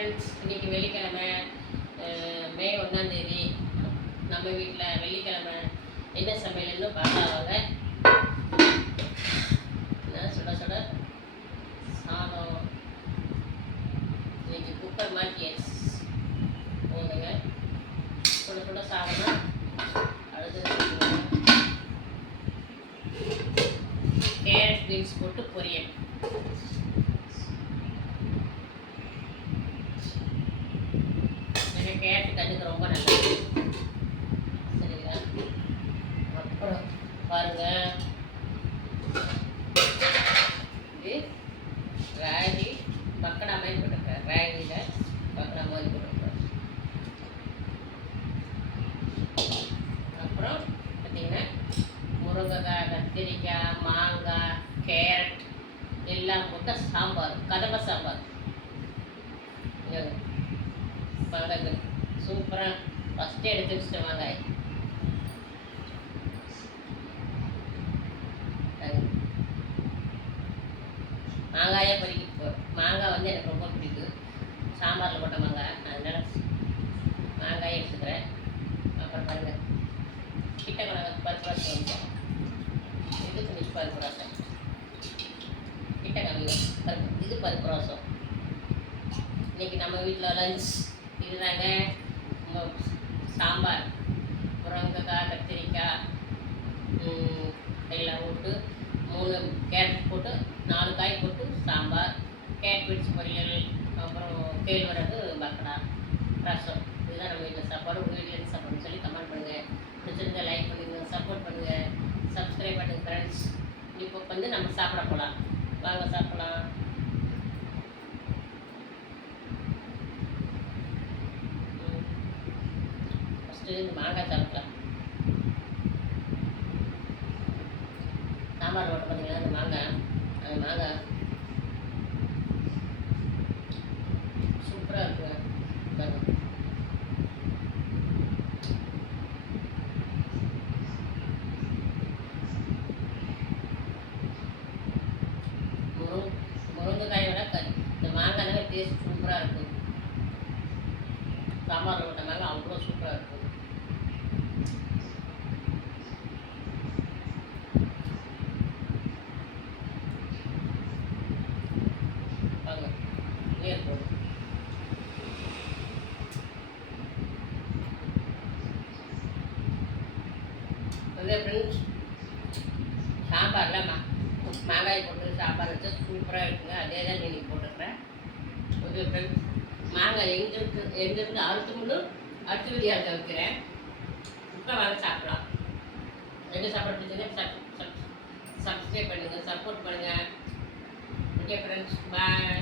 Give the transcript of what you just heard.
Friends, இன்றைக்கி வெள்ளிக்கிழமை மே 1 நம்ம வீட்டில் வெள்ளிக்கிழமை என்ன சமையல்னு பார்த்தாங்க. சுட சுட சாதம் இன்னைக்கு குக்கர் மாற்றியாச்சு போதுங்க. சுட சுட சாதம்னா அடுத்து கேரட் பீன்ஸ் போட்டு பொரியல். கேரட் கண்ணுக்கு ரொம்ப நல்லது, சரிங்களா? அப்புறம் பாருங்க, இது ராகி பக்கடா மாதிரி போட்டிருக்கேன். ராகியில் பக்கடா மாதிரி போட்டிருக்கேன். அப்புறம் பார்த்தீங்கன்னா முருங்கைக்காய், கத்திரிக்காய், மாங்காய், கேரட் எல்லாம் போட்ட சாம்பார், கதம்ப சாம்பார். மாங்காய் சூப்பராக ஃபஸ்ட்டு எடுத்து வச்சுட்டேன். மாங்காயே பறிக்க போகிறேன். மாங்காய் வந்து எனக்கு ரொம்ப பிடிக்கும், சாம்பாரில் போட்ட மாங்காய், அதனால் மாங்காயை எடுத்துக்கிறேன். அப்புறம் பாருங்கள், கிட்ட கணக்கு பருப்பு ரசம் வச்சேன். இது கொஞ்சம் பருப்பு ரசம் கிட்ட கம்மி பருப்பு, இது பருப்பு ரசம். இன்றைக்கி நம்ம வீட்டில் லஞ்ச் இதுதாங்க. சாம்பார், முருங்கைக்காய், கத்திரிக்காய் எல்லாம் போட்டு 3 கேரட் போட்டு 4 காய் போட்டு சாம்பார், கேரட் பீன்ஸ் பொரியல், அப்புறம் கேழ்வரகு பக்கடா ரசம். இதுதான் நம்ம வீட்டில் சாப்பாடு. உங்கள் வீட்டில் என்ன சாப்பாடுன்னு சொல்லி கமெண்ட் பண்ணுங்கள். பிடிச்சிருந்தா லைக் பண்ணுங்கள், சப்போர்ட் பண்ணுங்கள், சப்ஸ்கிரைப் பண்ணுங்கள் ஃப்ரெண்ட்ஸ். இப்போ வந்து நம்ம சாப்பிட போகலாம். வாங்க சாப்பிடலாம். ஃபஸ்ட்டு மாங்காய் சாப்பிடலாம். சாம்பார் போட்டு பார்த்தீங்கன்னா அந்த மாங்காய் சூப்பராக இருக்குங்க. முருங்கைக்காயோட இந்த மாங்காய் டேஸ்ட் சூப்பராக இருக்கும். சாம்பார் போட்ட மாங்காய் அவ்வளோ சூப்பராக இருக்கும். ஃப்ரெண்ட்ஸ், சாம்பாரில் மாங்காய் போட்டு சாம்பார் வச்சா சூப்பராக இருக்குங்க. அதே தான் நீங்கள் போட்டுக்கிறேன். ஓகே ஃப்ரெண்ட்ஸ், மாங்காய் எங்களுக்கு அடுத்த வீடியோவில் வைக்கிறேன். இப்போ வாங்க சாப்பிடலாம். எங்கள் சாப்பாடு பிடிச்சதுன்னா சப்ஸ்கிரைப் பண்ணுங்கள், சப்போர்ட் பண்ணுங்கள். ஓகே ஃப்ரெண்ட்ஸ், பாய்.